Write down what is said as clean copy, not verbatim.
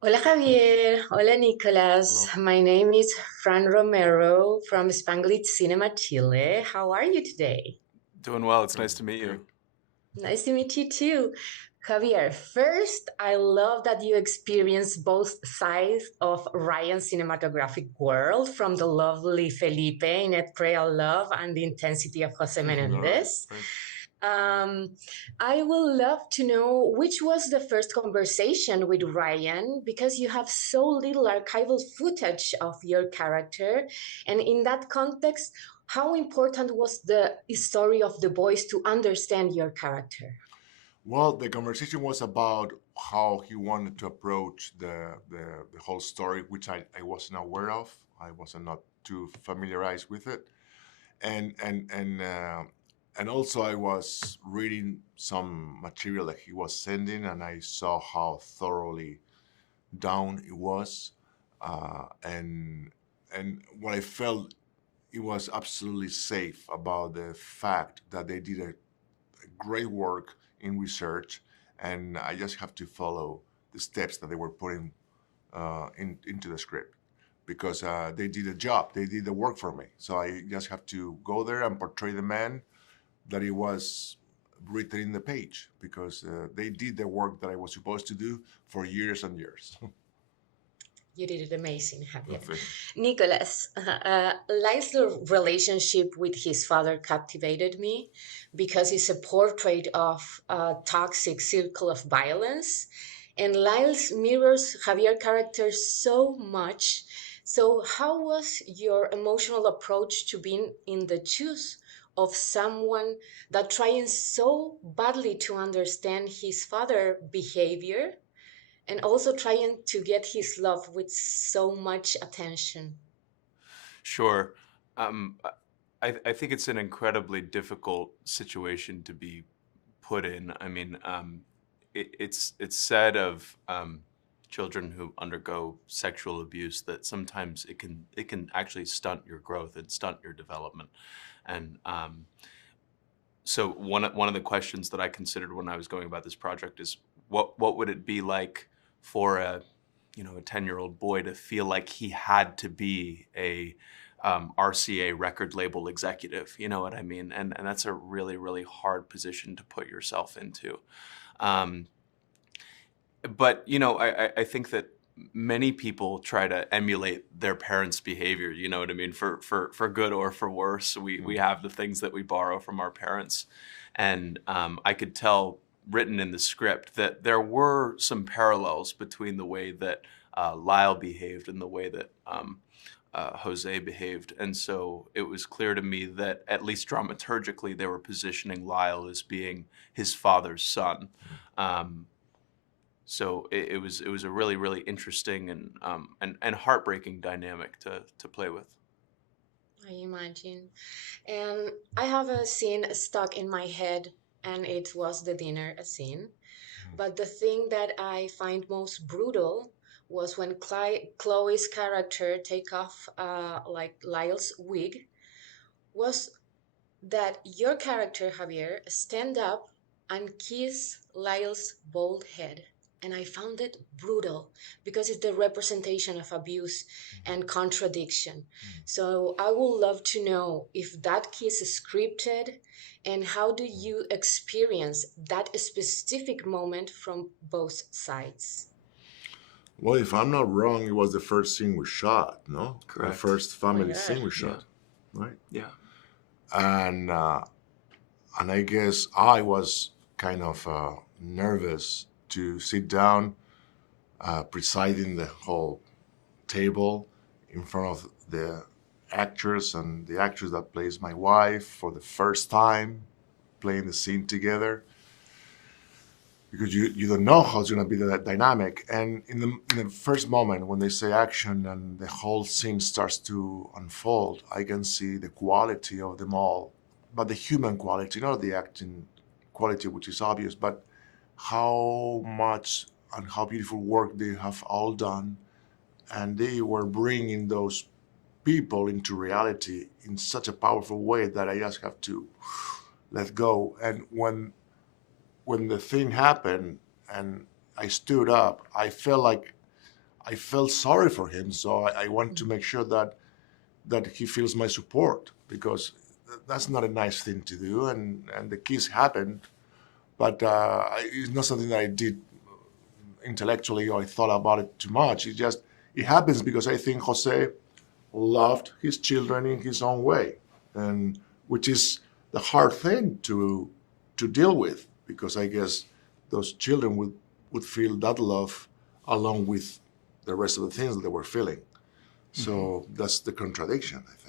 Hola Javier, hola Hello. Nicolas. My name is Fran Romero from Spanglish Cinema, Chile. How are you today? Doing well. It's nice Doing to meet you. great. Nice to meet you too. Javier, first, I love that you experience both sides of Ryan's cinematographic world, from the lovely Felipe in It Pray Love and the intensity of Jose All right. Menéndez. Right. Um, I would love to know which was the first conversation with Ryan, because you have so little archival footage of your character. And in that context, how important was the story of the boys to understand your character? Well, the conversation was about how he wanted to approach the whole story, which I wasn't aware of. I wasn't not too familiarized with it, and and also I was reading some material that he was sending, and I saw how thoroughly down it was, and what I felt it was absolutely safe about the fact that they did a great work in research, and I just have to follow the steps that they were putting into the script because they did a job, they did the work for me. So I just have to go there and portray the man that it was written in the page because they did the work that I was supposed to do for years and years. You did it amazing, Javier. Thank Nicholas, Lyle's relationship with his father captivated me because it's a portrait of a toxic circle of violence. And Lyle's mirrors Javier character so much. So, how was your emotional approach to being in the shoes of someone that trying so badly to understand his father behavior and also trying to get his love with so much attention? Sure. Um, I think it's an incredibly difficult situation to be put in. I mean, it's said of children who undergo sexual abuse that sometimes it can actually stunt your growth and stunt your development. And so one of the questions that I considered when I was going about this project is what would it be like for a 10-year-old boy to feel like he had to be a RCA record label executive, you know what I mean? And that's a really, really hard position to put yourself into. Um, but I think that many people try to emulate their parents' behavior. You know what I mean? For good or for worse, we Mm. have the things that we borrow from our parents, and I could tell written in the script that there were some parallels between the way that Lyle behaved and the way that Jose behaved. And so it was clear to me that, at least dramaturgically, they were positioning Lyle as being his father's son. Um, so it was a really, really interesting and heartbreaking dynamic to play with. I imagine. And I have a scene stuck in my head, and it was the dinner scene. But the thing that I find most brutal was when Chloe's character take off like Lyle's wig, was that your character, Javier, stand up and kiss Lyle's bald head. And I found it brutal because it's the representation of abuse and contradiction. So I would love to know if that kiss is scripted, and how do you experience that specific moment from both sides? Well, if I'm not wrong, it was the first scene we shot, no? The Correct. first Oh my family God. scene we Yeah. shot, right? Yeah. And and I guess I was kind of nervous to sit down, presiding the whole table in front of the actress and the actress that plays my wife for the first time, playing the scene together because you don't know how it's going to be the dynamic. And in the first moment when they say action and the whole scene starts to unfold, I can see the quality of them all, but the human quality, not the acting quality, which is obvious, but how much and how beautiful work they have all done. And they were bringing those people into reality in such a powerful way that I just have to let go. And when the thing happened and I stood up, I felt like I felt sorry for him. So I want to make sure that he feels my support, because that's not a nice thing to do. And the kiss happened, but it's not something that I did intellectually or I thought about it too much. It happens because I think Jose loved his children in his own way, and which is the hard thing to deal with, because I guess those children would feel that love along with the rest of the things that they were feeling. So that's the contradiction, I think.